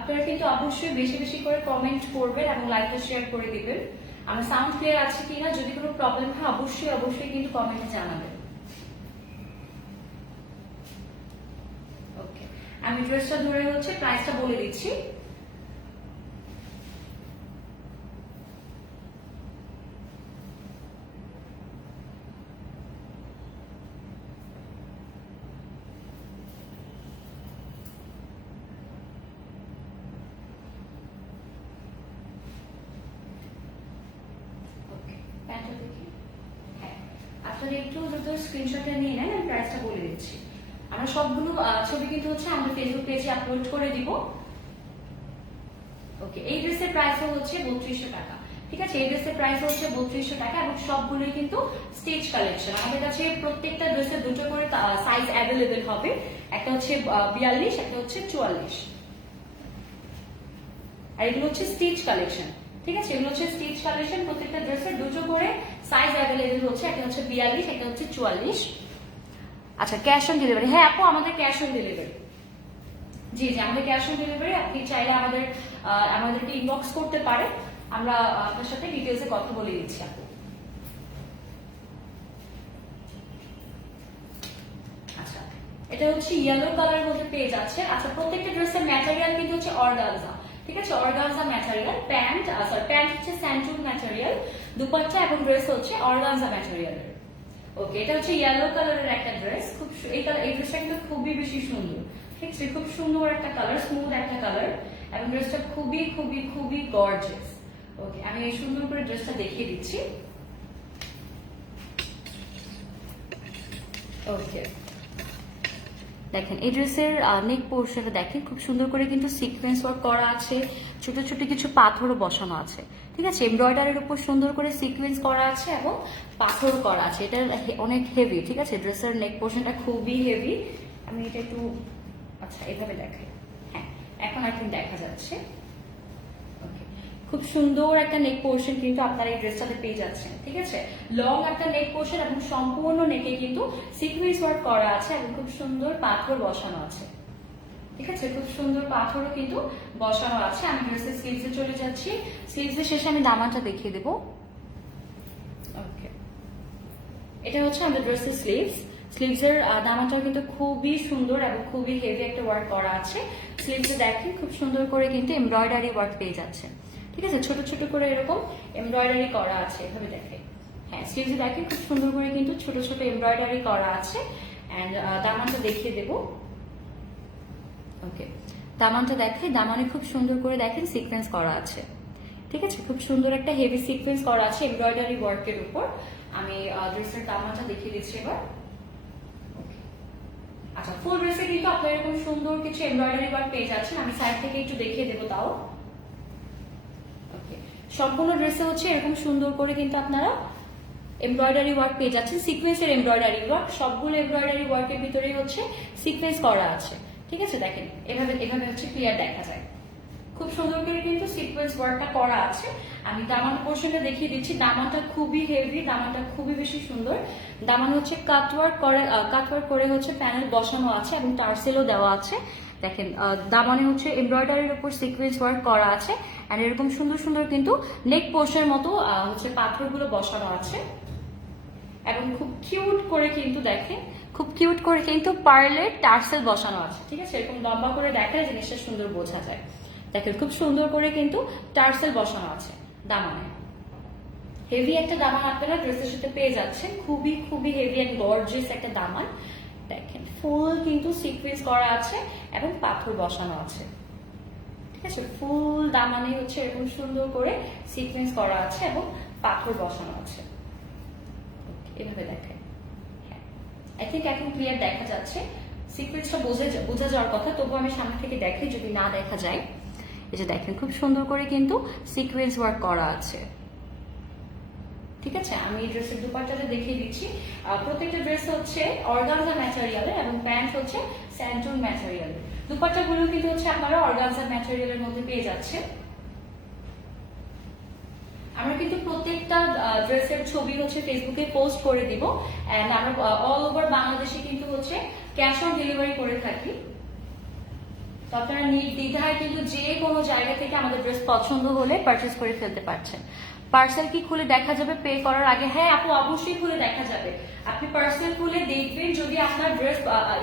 আপনারা কিন্তু অবশ্যই বেশি বেশি করে কমেন্ট করবেন এবং লাইকটা শেয়ার করে দিবেন। আমার সাউন্ড ক্লিয়ার আছে কিনা, যদি কোনো প্রবলেম হয় অবশ্যই অবশ্যই কিন্তু কমেন্টে জানাবেন। ওকে, আমি ড্রেসটা ধরে হচ্ছে প্রাইসটা বলে দিচ্ছি। আপনারা একটু দ্রুত স্ক্রিনশটটা নিয়ে নেন, আমি প্রাইসটা বলে দিচ্ছি। আমরা সবগুলো ছবি কিন্তু হচ্ছে আমাদের ফেসবুক পেজে আপলোড করে দিব। ওকে, এই ড্রেসের প্রাইস হচ্ছে 3200 টাকা। ঠিক আছে, এই ড্রেসের প্রাইস হচ্ছে 3200 টাকা এবং সবগুলোই কিন্তু স্টিচ কালেকশন। আমাদের কাছে প্রত্যেকটা ড্রেসের দুটো করে সাইজ অ্যাভেলেবেল হবে, একটা হচ্ছে 42, একটা হচ্ছে 44। আর এগুলো হচ্ছে স্টিচ কালেকশন। ঠিক আছে, এগুলো হচ্ছে স্টিচ কালেকশন, প্রত্যেকটা ড্রেসের দুটো করে সাইজ অ্যাভেলেবেল হচ্ছে, একটা হচ্ছে 42, একটা হচ্ছে 44। আচ্ছা, ক্যাশ অন ডেলিভারি, হ্যাঁ আপু আমাদের ক্যাশ অন ডেলিভারি। জি জি, আমাদের ক্যাশ অন ডেলিভারি। আপনি চাইলে আমাদেরকে ইনবক্স করতে পারেন, আমরা আপনার সাথে ডিটেলসে কথা বলে দিচ্ছি আপু। আচ্ছা, এটা হচ্ছে ইয়েলো কালারের মধ্যে পেয়ে যাচ্ছে। আচ্ছা, প্রত্যেকটা ড্রেসের ম্যাটেরিয়াল কিন্তু হচ্ছে অর্গানজা। ঠিক আছে, অর্গানজা ম্যাটেরিয়াল। প্যান্ট হচ্ছে স্যান্টুন ম্যাটেরিয়াল, দুপাট্টা এবং ড্রেস হচ্ছে অর্গানজা ম্যাটেরিয়ালের। ওকে, এটা হচ্ছে ইয়েলো কালারের একটা ড্রেস। খুব এই ড্রেসটা কিন্তু খুবই বেশি সুন্দর। ঠিক আছে, খুব সুন্দর একটা কালার, স্মুথ একটা কালার এবং ড্রেসটা খুবই খুবই খুবই গর্জিয়াস। ওকে, আমি এই সুন্দর করে ড্রেসটা দেখিয়ে দিচ্ছি। ওকে, দেখেন এই ড্রেসের নেক পোর্শনটা দেখেন, খুব সুন্দর করে কিন্তু সিকোয়েন্স ওয়ার্ক করা আছে, ছোট ছোট কিছু পাথরও বসানো আছে। ঠিক আছে, এমব্রয়ডারির উপর সুন্দর করে সিকোয়েন্স করা আছে এবং পাথরও করা আছে। এটা অনেক হেভি। ঠিক আছে, ড্রেসের নেক পোর্শনটা খুবই হেভি। আমি এটা একটু আচ্ছা এভাবে দেখাই। হ্যাঁ, এখন আর কিন্তু দেখা যাচ্ছে। খুব সুন্দর একটা নেক পোর্শন কিন্তু আপনারা এই ড্রেসটাতে পেয়ে যাচ্ছেন। ঠিক আছে, লং একটা নেক পোর্শন এবং সম্পূর্ণ নেকে কিন্তু সিকোয়েন্স ওয়ার্ক করা আছে এবং খুব সুন্দর পাথর বসানো আছে। ঠিক আছে, খুব সুন্দর পাথরও কিন্তু বসানো আছে। আমি ড্রেসের স্লিভসে চলে যাচ্ছি। স্লিভসের শেষে আমি দামানটা দেখিয়ে দেবো। ওকে, এটা হচ্ছে আমাদের ড্রেসের স্লিভসের দামানটাও কিন্তু খুবই সুন্দর এবং খুবই হেভি একটা ওয়ার্ক করা আছে। স্লিভসে দেখেন খুব সুন্দর করে কিন্তু এমব্রয়ডারি ওয়ার্ক পেয়ে যাচ্ছে। ঠিক আছে, ছোট ছোট করে এরকম এমব্রয়ডারি করা আছে, এভাবে দেখে। হ্যাঁ, স্লিভসে দেখেন খুব সুন্দর করে কিন্তু ছোট ছোট এমব্রয়ডারি করা আছে। অ্যান্ড দামানটা দেখিয়ে দেবো। ওকে, দামানটা দেখে, দামানে খুব সুন্দর করে দেখেন সিকোয়েন্স করা আছে। ঠিক আছে, খুব সুন্দর একটা হেভি সিকোয়েন্স করা আছে এমব্রয়ডারি ওয়ার্কের উপর। আমি ড্রেসের দামানটা দেখিয়ে দিচ্ছি এবার। আচ্ছা, ফুল ড্রেসে কিন্তু আপনার এরকম সুন্দর কিছু এমব্রয়ডারি ওয়ার্ক পেয়ে যাচ্ছেন। আমি সাইড থেকে একটু দেখিয়ে দেবো তাও। ওকে, সম্পূর্ণ ড্রেসে হচ্ছে এরকম সুন্দর করে কিন্তু আপনারা এমব্রয়ডারি ওয়ার্ক পেয়ে যাচ্ছেন, সিকোয়েন্সের এমব্রয়ডারি ওয়ার্ক। সবগুলো এমব্রয়ডারি ওয়ার্কের ভিতরেই হচ্ছে সিকোয়েন্স করা আছে। ঠিক আছে, দেখেন এভাবে এভাবে হচ্ছে ক্লিয়ার দেখা যায়। খুব সুন্দর করে কিন্তু সিকোয়েন্স ওয়ার্কটা করা আছে। আমি দামান পোর্শনটা দেখিয়ে দিচ্ছি। দামানটা খুবই হেভি, দামানটা খুবই বেশি সুন্দর। দামান হচ্ছে কাটওয়ার্ক করে হচ্ছে প্যানেল বসানো আছে এবং টার্সেলও দেওয়া আছে। দেখেন দামানে হচ্ছে এমব্রয়ডারির উপর সিকোয়েন্স ওয়ার্ক করা আছে আর এরকম সুন্দর সুন্দর কিন্তু নেক পোর্শনের মতো হচ্ছে পাথরগুলো বসানো আছে এবং খুব কিউট করে কিন্তু দেখেন, খুব কিউট করে কিন্তু পার্লের টার্সেল বসানো আছে। ঠিক আছে, এরকম লম্বা করে দেখলে জিনিসটা সুন্দর বোঝা যায়। দেখেন খুব সুন্দর করে কিন্তু টার্সেল বসানো আছে দামানে। হেভি একটা দামান আপনারা ড্রেসের সাথে পেয়ে যাচ্ছেন, খুবই খুবই হেভি এন্ড গর্জিয়াস একটা দামান। দেখেন ফুল কিন্তু সিকোয়েন্স করা আছে এবং পাথর বসানো আছে। ঠিক আছে, ফুল দামানে হচ্ছে এরকম সুন্দর করে সিকোয়েন্স করা আছে এবং পাথর বসানো আছে। এভাবে দেখেন, হ্যাঁ আই থিঙ্ক এখন ক্লিয়ার দেখা যাচ্ছে। সিকোয়েন্সটা বোঝা যাওয়ার কথা, তবু আমি সামনে থেকে দেখি যদি না দেখা যায়। এই যে দেখেন খুব সুন্দর করে কিন্তু সিকোয়েন্স ওয়ার্ক করা আছে। ঠিক আছে, আমি এই ড্রেসের দুপাট্টাটা দেখিয়ে দিচ্ছি। প্রত্যেকটা ড্রেস হচ্ছে অর্গানজা ম্যাটেরিয়ালের এবং প্যান্ট হচ্ছে স্যান্টুন ম্যাটেরিয়ালের। দুপাট্টাগুলো কিন্তু হচ্ছে আপনারা অর্গানজা ম্যাটেরিয়ালের মধ্যে পেয়ে যাচ্ছে। আমরা কিন্তু প্রত্যেকটা ড্রেসের ছবি হচ্ছে ফেসবুকে পোস্ট করে দিব এন্ড আমরা অল ওভার বাংলাদেশে কিন্তু হচ্ছে ক্যাশ অন ডেলিভারি করে থাকি। তো আপনারা নির্দ্বিধায় কিন্তু যে কোনো জায়গা থেকে আমাদের ড্রেস পছন্দ হলে পারচেজ করে ফেলতে পারছেন। পার্সেল কি খুলে দেখা যাবে পে করার আগে? হ্যাঁ আপু, অবশ্যই খুলে দেখা যাবে। আপনি পার্সেল খুলে দেখবেন, যদি আপনার ড্রেস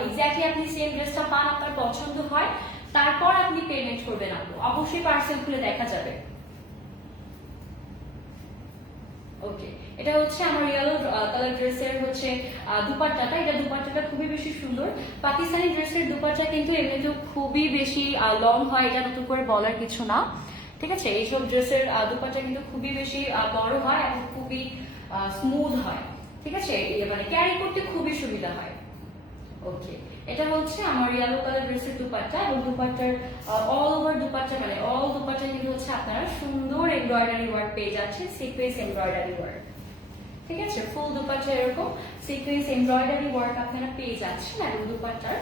এক্স্যাক্টলি আপনি সেম ড্রেসটা পান, আপনার পছন্দ হয়, তারপর আপনি পেমেন্ট করবেন। আপু অবশ্যই পার্সেল খুলে দেখা যাবে। ওকে, এটা হচ্ছে আমার ইয়েলো কালার ড্রেসের হচ্ছে দুপাট্টাটা। এটা দুপাট্টাটা খুবই বেশি সুন্দর। পাকিস্তানি ড্রেসের দুপাট্টা কিন্তু এমনিতেও খুবই বেশি লং হয়, এটা নতুন করে বলার কিছু না। ঠিক আছে, এইসব ড্রেসের দুপাট্টা কিন্তু খুবই বেশি বড় হয় এবং খুবই স্মুথ হয়। ঠিক আছে, মানে ক্যারি করতে খুবই সুবিধা হয়। ওকে, এটা হচ্ছে আমার ইয়েলো কালার ড্রেসের দুপাট্টা, এবং দুপাট্টার অল ওভার দুপাট্টা মানে অল দুপাট্টা কিন্তু হচ্ছে আপনারা সুন্দর এমব্রয়ডারি ওয়ার্ক পেয়ে যাচ্ছেন, সিকোয়েন্স এমব্রয়ডারি ওয়ার্ক। ঠিক আছে, ফুল দুপাট্টা এরকম সিকোয়েন্স এমব্রয়ডারি ওয়ার্ক আপনারা পেয়ে যাচ্ছেন। এবং দুপাট্টার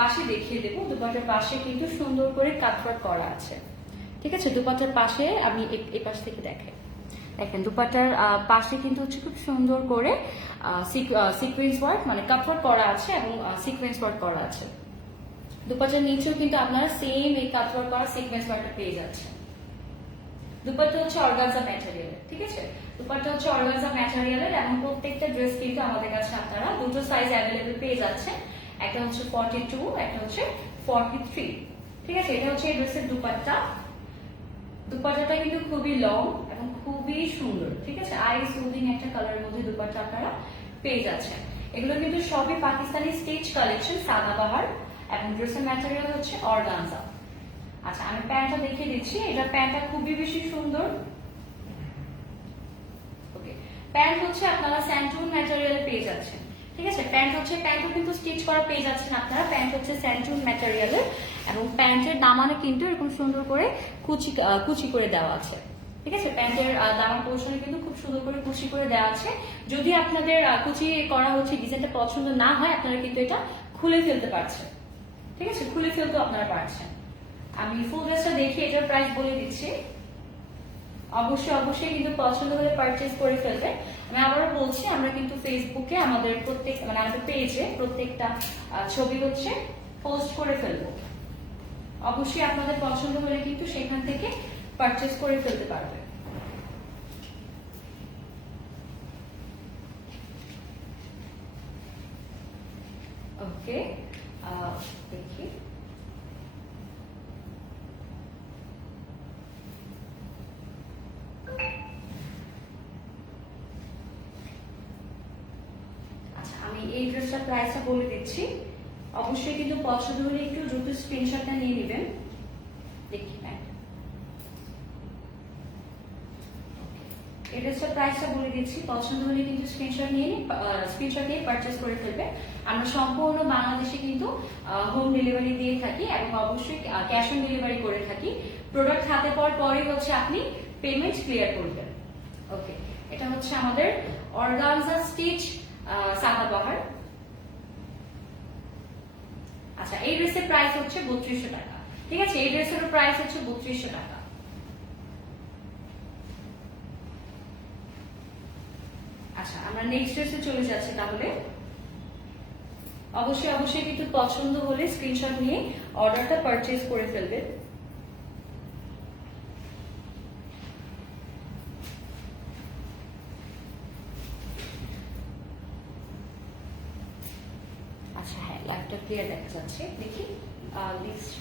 পাশে দেখিয়ে দেবো, দুপাট্টার পাশে কিন্তু সুন্দর করে কাটওয়ার্ক করা আছে। ঠিক আছে, দুপাট্টার পাশে আমি এই পাশ থেকে দেখেন দুপাট্টার পাশে কিন্তু হচ্ছে খুব সুন্দর করে সিকোয়েন্স ওয়ার্ক মানে কাটওয়ার্ক করা আছে এবং সিকোয়েন্স ওয়ার্ক করা আছে। দুপাট্টার নিচেও কিন্তু আপনারা সেম এই কাটওয়ার্ক করা সিকোয়েন্স ওয়ার্কটা পেয়ে যাচ্ছেন। দুপাট্টা হচ্ছে অর্গানজা ম্যাটেরিয়ালের। ঠিক আছে, দুপাট্টা হচ্ছে অর্গানজা ম্যাটেরিয়ালের, এবং প্রত্যেকটা ড্রেস কিন্তু আমাদের কাছে আপনারা দুটো সাইজ অ্যাভেলেবেল পেয়ে যাচ্ছেন। একটা হচ্ছে 42, একটা হচ্ছে 43। ঠিক আছে, এটা হচ্ছে এই ড্রেসের দুপাট্টা। দুপাট্টাটা কিন্তু খুবই লং এবং খুবই সুন্দর। ঠিক আছে, আই সুদিং একটা কালারের মধ্যে দুপাট্টা আপনারা পেয়ে যাচ্ছেন। এগুলো কিন্তু সবই পাকিস্তানি স্টিচ কালেকশন, সাদাবাহার, এবং ড্রেসের ম্যাটেরিয়াল হচ্ছে অর্গানজা। আচ্ছা, আমি প্যান্টটা দেখিয়ে দিচ্ছি। এটা প্যান্টটা খুবই বেশি সুন্দর। ওকে, প্যান্ট হচ্ছে আপনারা স্যান্টুন ম্যাটেরিয়াল পেয়ে যাচ্ছেন। ঠিক আছে, প্যান্টও কিন্তু স্টিচ করা পেয়ে যাচ্ছেন আপনারা। প্যান্ট হচ্ছে স্যান্টুন ম্যাটেরিয়ালের, এবং প্যান্টের দামানে কিন্তু এরকম সুন্দর করে কুচি করে দেওয়া আছে। ঠিক আছে, প্যান্টের দামান পোর্শনে কিন্তু খুব সুন্দর করে কুচি করে দেওয়া আছে। যদি আপনাদের কুচি করা হচ্ছে ডিজাইনটা পছন্দ না হয়, আপনারা কিন্তু এটা খুলে ফেলতে পারছেন। ঠিক আছে, খুলে ফেলতেও আপনারা পারছেন। আমি ফুল ড্রেসটা দেখি, এটার প্রাইস বলে দিচ্ছি। অবশ্যই কিন্তু পছন্দ হলে পারচেজ করে ফেলবেন। আমি আবারও বলছি, আমরা কিন্তু ফেসবুকে আমাদের আমাদের পেজে প্রত্যেকটা ছবি হচ্ছে পোস্ট করে ফেলবো। অবশ্যই আপনাদের পছন্দ হলে কিন্তু সেখান থেকে পারচেজ করে ফেলতে পারবেন। ওকে, দেখি এই ড্রেসটার প্রাইসটা বলে দিচ্ছি। অবশ্যই কিন্তু পছন্দ হলে একটু দ্রুত স্ক্রিনশটটা নিয়ে নেবেন। দেখি এই ড্রেসটার প্রাইসটা বলে দিচ্ছি, পছন্দ হলে কিন্তু স্ক্রিনশট নিয়ে পারচেজ করে ফেলবে। আমরা সম্পূর্ণ বাংলাদেশে কিন্তু হোম ডেলিভারি দিয়ে থাকি, এবং অবশ্যই ক্যাশ অন ডেলিভারি করে থাকি। প্রোডাক্ট হাতে পাওয়ার পরে হচ্ছে আপনি পেমেন্ট ক্লিয়ার করবেন। ওকে, এটা হচ্ছে আমাদের অর্গানজা স্টিচ সাদাবাহার। আচ্ছা, এই ড্রেসের প্রাইস হচ্ছে 3200 টাকা। ঠিক আছে, এই ড্রেসের প্রাইস হচ্ছে 3200 টাকা। আচ্ছা, আমরা নেক্সট ড্রেসে চলে যাচ্ছি তাহলে। অবশ্যই কিন্তু পছন্দ হলে স্ক্রিনশট নিয়ে অর্ডারটা পারচেজ করে ফেলবেন। আচ্ছা, হ্যাঁ, ল্যাপটপ ক্লিয়ার দেখা যাচ্ছে। দেখি লিস্ট।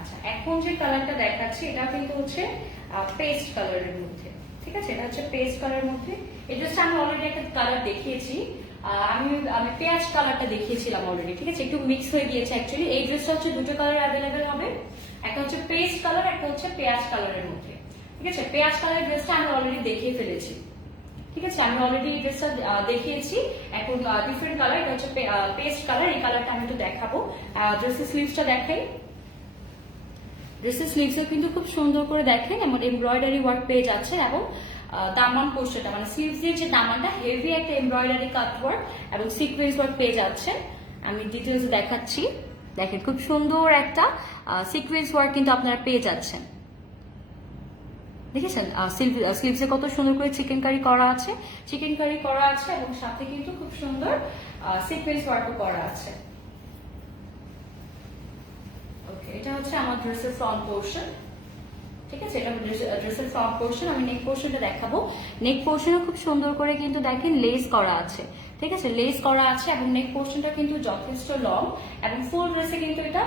আচ্ছা, এখন যে কালারটা দেখাচ্ছি এটা কিন্তু হচ্ছে পেস্ট কালারের মধ্যে। ঠিক আছে, এটা হচ্ছে পেস্ট কালারের মধ্যে। এই ড্রেসটা আমি অলরেডি একটা কালার দেখিয়েছি। আমি পেঁয়াজ কালারটা দেখিয়েছিলাম অলরেডি। ঠিক আছে, একটু মিক্স হয়ে গিয়েছে অ্যাকচুয়ালি। এই ড্রেসটা হচ্ছে দুটো কালার অ্যাভেলেবেল হবে, একটা হচ্ছে পেস্ট কালার, একটা হচ্ছে পেঁয়াজ কালারের মধ্যে। ঠিক আছে, পেঁয়াজ কালারের ড্রেসটা আমি অলরেডি দেখিয়ে ফেলেছি। ঠিক আছে, আমি অলরেডি এই ড্রেসটা দেখিয়েছি। এখন ডিফারেন্ট কালার, এটা হচ্ছে পেস্ট কালার। এই কালারটা আমি একটু দেখাবো। ড্রেসের স্লিভসটা দেখাই। ড্রেসের স্লিভসও কিন্তু খুব সুন্দর করে দেখেন, এবং এমব্রয়ডারি ওয়ার্ক পেয়ে যাচ্ছে, এবং দামান পোর্শনটা মানে স্লিভসের যে দামানটা হেভি একটা এমব্রয়ডারি কাট ওয়ার্ক এবং সিকোয়েন্স ওয়ার্ক পেয়ে যাচ্ছে। আমি ডিটেলস দেখাচ্ছি। দেখেন, খুব সুন্দর একটা সিকোয়েন্স ওয়ার্ক কিন্তু আপনারা পেয়ে যাচ্ছেন। দেখেছেন স্লিভসে কত সুন্দর করে চিকেন কারি করা আছে, এবং সাথে কিন্তু খুব সুন্দর সিকোয়েন্স ওয়ার্কও করা আছে। ওকে, এটা হচ্ছে আমার ড্রেসের ফ্রন্ট পোর্শন। ঠিক আছে, এটা ড্রেসের ফ্রন্ট পোর্শন। আমি নেক পোর্শনটা দেখাবো। নেক পোর্শনে খুব সুন্দর করে কিন্তু দেখেন লেস করা আছে। ঠিক আছে, লেস করা আছে, এবং নেক পোর্শনটা কিন্তু যথেষ্ট লং, এবং ফুল ড্রেসে কিন্তু এটা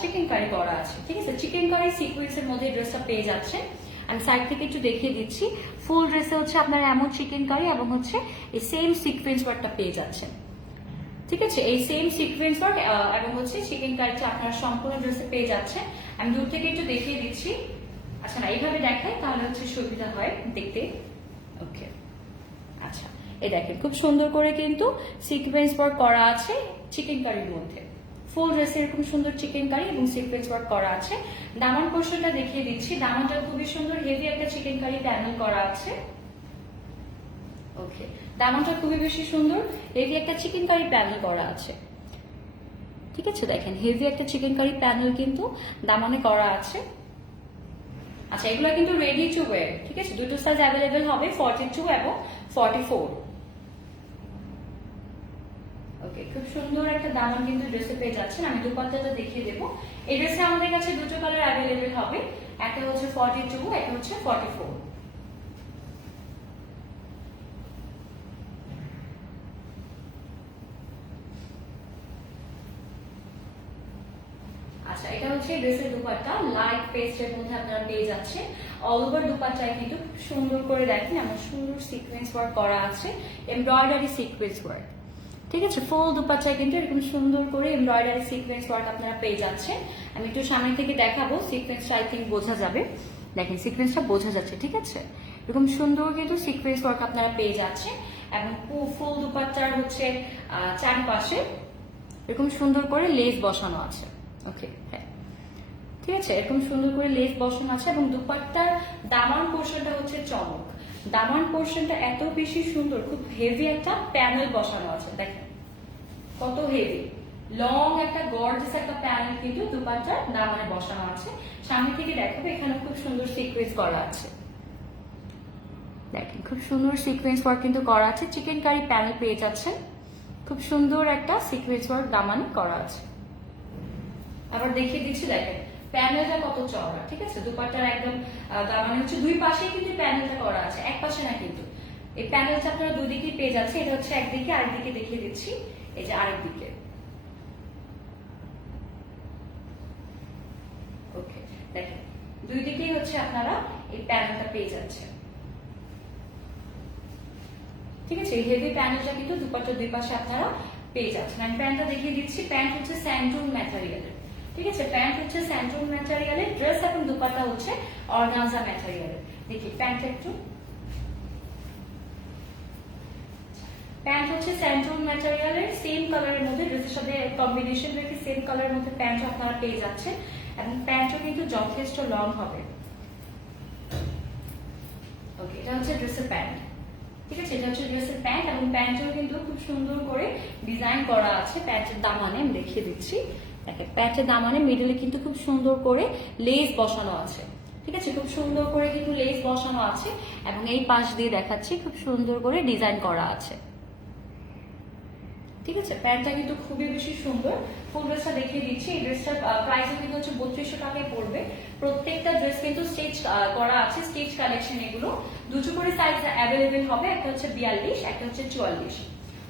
চিকেন কারি করা আছে। ঠিক আছে, চিকেন কারি সিকোয়েন্সের মধ্যে ড্রেসটা পেয়ে যাচ্ছেন। আমি সাইড থেকে একটু দেখিয়ে দিচ্ছি। ফুল ড্রেসে হচ্ছে আপনারা এমন চিকেন কারি এবং হচ্ছে এই সেম সিকোয়েন্স ওয়ার্কটা পেয়ে যাচ্ছেন। ঠিক আছে, এই সেম সিকোয়েন্স ওয়ার্ক এবং হচ্ছে চিকেন কারিটা আপনারা সম্পূর্ণ ড্রেসে পেয়ে যাচ্ছেন। আমি দূর থেকে একটু দেখিয়ে দিচ্ছি। আচ্ছা, না, এইভাবে দেখাই তাহলে হচ্ছে সুবিধা হয় দেখতে। ওকে, আচ্ছা এই দেখেন খুব সুন্দর করে কিন্তু সিকোয়েন্স ওয়ার্ক করা আছে চিকেন কারির মধ্যে। ফুল ড্রেসে এরকম সুন্দর চিকেন কারি এবং সিকোয়েন্স ওয়ার্ক করা আছে। দামান পোর্শনটা দেখিয়ে দিচ্ছি, দামানটা খুবই সুন্দর হেভি একটা চিকেন কারি প্যানেল করা আছে। ওকে, দামানটা খুবই বেশি সুন্দর হেভি একটা চিকেন কারি প্যানেল করা আছে। ঠিক আছে, দেখেন হেভি একটা চিকেন কারি প্যানেল কিন্তু দামানে করা আছে। আচ্ছা, এগুলো কিন্তু রেডি টু ওয়্যার। ঠিক আছে, দুটো সাইজ অ্যাভেলেবেল হবে 42 এবং 44। ওকে, খুব সুন্দর একটা দামান কিন্তু ড্রেসে পেয়ে যাচ্ছেন। আমি দুপাট্টাটা দেখিয়ে দেবো। এই ড্রেসে আমাদের কাছে দুটো কালার অ্যাভেলেবেল হবে, একটা হচ্ছে 42, একটা হচ্ছে 44। আচ্ছা, এটা হচ্ছে ড্রেসের দুপাট্টা, লাইট পেস্টের মধ্যে আপনারা পেয়ে যাচ্ছেন। অল ওভার দুপাট্টায় কিন্তু সুন্দর করে দেখেন এমন সুন্দর সিকোয়েন্স ওয়ার্ক করা আছে, এমব্রয়ডারি সিকোয়েন্স ওয়ার্ক। ঠিক আছে, ফুল দুপাট্টায় কিন্তু এরকম সুন্দর করে এমব্রয়ডারি সিকোয়েন্স ওয়ার্ক আপনারা পেয়ে যাচ্ছেন। আমি একটু সামনে থেকে দেখাবো, সিকোয়েন্সটা আই থিঙ্ক বোঝা যাবে। দেখেন সিকোয়েন্সটা বোঝা যাচ্ছে। ঠিক আছে, এরকম সুন্দর কিন্তু সিকোয়েন্স ওয়ার্ক আপনারা পেয়ে যাচ্ছেন এবং ফুল দুপাট্টার হচ্ছে চারপাশে এরকম সুন্দর করে লেস বসানো আছে। ওকে, হ্যাঁ ঠিক আছে, এরকম সুন্দর করে লেস বসানো আছে এবং দুপাট্টার দামান পোর্শনটা হচ্ছে চমক। দামান পোর্শনটা এত বেশি সুন্দর, খুব হেভি একটা প্যানেল বসানো আছে। দেখেন কত হেভি, লং একটা গর্জিয়াস একটা প্যানেল কিন্তু দুপাট্টার দামানে বসানো আছে। সামনে থেকে দেখাবো, এখানে খুব সুন্দর সিকোয়েন্স করা আছে। দেখেন খুব সুন্দর সিকোয়েন্স ওয়ার্ক কিন্তু করা আছে, চিকেন কারি প্যানেল পেয়ে যাচ্ছেন। খুব সুন্দর একটা সিকোয়েন্স ওয়ার্ক দামানে করা আছে। আবার দেখিয়ে দিচ্ছি, দেখেন প্যানেলটা কত চওড়া। ঠিক আছে, দুপাট্টার একদম মানে হচ্ছে দুই পাশে কিন্তু প্যানেলটা করা আছে, এক পাশে না কিন্তু। এই প্যানেলটা আপনারা দুই দিকেই পেয়ে যাচ্ছে। এটা হচ্ছে একদিকে, আরেকদিকে দেখিয়ে দিচ্ছি, এই যে আরেক দিকে। ওকে, দেখেন দুই দিকেই হচ্ছে আপনারা এই প্যানেলটা পেয়ে যাচ্ছেন। ঠিক আছে, এই হেভি প্যানেলটা কিন্তু দুপাট্টার দুই পাশে আপনারা পেয়ে যাচ্ছেন। আমি প্যান্টটা দেখিয়ে দিচ্ছি, প্যান্ট হচ্ছে স্যান্ডুন ম্যাটেরিয়ালের। ঠিক আছে, প্যান্ট হচ্ছে স্যান্ডুন ম্যাটেরিয়ালের, ড্রেস এবং দুপাট্টা হচ্ছে অর্গানজা ম্যাটেরিয়ালের। দেখি প্যান্টটা একটু, প্যান্ট হচ্ছে স্যান্ডুন ম্যাটেরিয়ালের, সেম কালারের মধ্যে ড্রেসের সাথে কম্বিনেশন রেখে সেম কালারের মধ্যে প্যান্ট আপনারা পেয়ে যাচ্ছেন এবং প্যান্টও কিন্তু যথেষ্ট লং হবে। ওকে, এটা হচ্ছে ড্রেসের প্যান্ট। ঠিক আছে, এটা হচ্ছে ড্রেসের প্যান্ট এবং প্যান্টও কিন্তু খুব সুন্দর করে ডিজাইন করা আছে। প্যান্টের দামানে আমি দেখিয়ে দিচ্ছি, দেখেন প্যান্টের দামানে মিডলে কিন্তু খুব সুন্দর করে লেস বসানো আছে। ঠিক আছে, খুব সুন্দর করে কিন্তু লেস বসানো আছে এবং এই পাশ দিয়ে দেখাচ্ছি খুব সুন্দর করে ডিজাইন করা আছে। ঠিক আছে, প্যান্টটা কিন্তু খুবই বেশি সুন্দর। ফুল ড্রেসটা দেখিয়ে দিচ্ছি। এই ড্রেসটার প্রাইসও কিন্তু হচ্ছে 3200 টাকায় পড়বে। প্রত্যেকটা ড্রেস কিন্তু স্টিচ করা আছে, স্টিচ কালেকশন এগুলো। দুটো করে সাইজ অ্যাভেলেবেল হবে, একটা হচ্ছে 42, একটা হচ্ছে 44।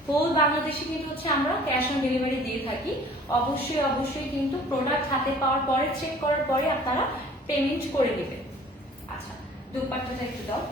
হোল বাংলাদেশে কিন্তু হচ্ছে আমরা ক্যাশ অন ডেলিভারি দিয়ে থাকি। অবশ্যই কিন্তু প্রোডাক্ট হাতে পাওয়ার পরে, চেক করার পরে আপনারা পেমেন্ট করে দেবেন। আচ্ছা, দুপাট্টাটা একটু দাও।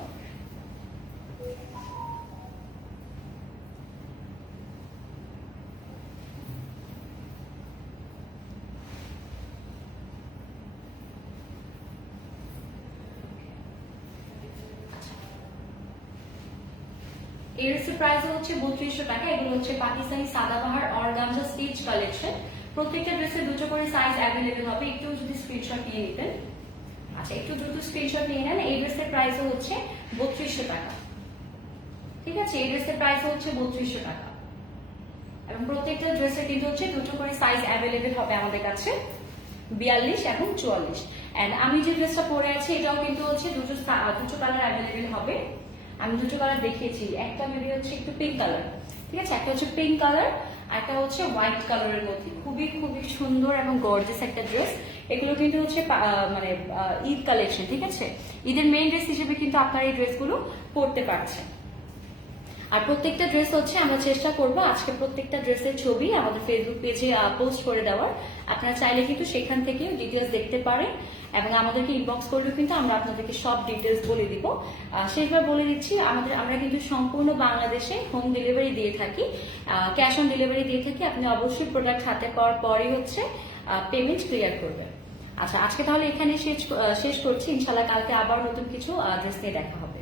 এর প্রাইস হচ্ছে 3200 টাকা। এগুলো হচ্ছে Pakistani Sadabahar organza stitch collection. প্রত্যেকটা ড্রেসে দুটো করে সাইজ অ্যাভেলেবেল হবে। একটু যদি স্ক্রিনশট নিয়ে নিতেন। আচ্ছা, একটু দ্রুত স্ক্রিনশট নিয়ে নেন। এই ড্রেসের প্রাইস হচ্ছে 3200 টাকা। ঠিক আছে, এই ড্রেসের প্রাইস হচ্ছে 3200 টাকা এবং প্রত্যেকটা ড্রেসে কিন্তু হচ্ছে দুটো করে সাইজ অ্যাভেলেবেল হবে আমাদের কাছে, 42 এবং 44। এন্ড আমি যে ড্রেসটা পরে আছি এটাও কিন্তু হচ্ছে দুটো কালার অ্যাভেলেবেল হবে। আমি দুটো কালার দেখিয়েছি, একটা মেবি হচ্ছে একটু পিঙ্ক কালার। ঠিক আছে, একটা হচ্ছে পিঙ্ক কালার, একটা হচ্ছে হোয়াইট কালারের মধ্যে। খুবই সুন্দর এবং গর্জিয়াস একটা ড্রেস। এগুলো কিন্তু হচ্ছে মানে ঈদ কালেকশন। ঠিক আছে, ঈদের মেইন ড্রেস হিসেবে কিন্তু আপনারা এই ড্রেসগুলো পরতে পারছেন। আর প্রত্যেকটা ড্রেস হচ্ছে আমরা চেষ্টা করব আজকে প্রত্যেকটা ড্রেসের ছবি আমাদের ফেসবুক পেজে পোস্ট করে দেওয়ার। আপনারা চাইলে কিন্তু সেখান থেকে ডিটেলস দেখতে পারেন এবং আমাদেরকে ইনবক্স করলেও কিন্তু আমরা আপনাদেরকে সব ডিটেলস বলে দিব। শেষবার বলে দিচ্ছি, আমরা কিন্তু সম্পূর্ণ বাংলাদেশে হোম ডেলিভারি দিয়ে থাকি, ক্যাশ অন ডেলিভারি দিয়ে থাকি। আপনি অবশ্যই প্রোডাক্ট হাতে পাওয়ার পরে হচ্ছে পেমেন্ট ক্লিয়ার করবেন। আচ্ছা, আজকে তাহলে এখানে শেষ করছি। ইনশাল্লাহ কালকে আবার নতুন কিছু ড্রেস নিয়ে দেখা হবে।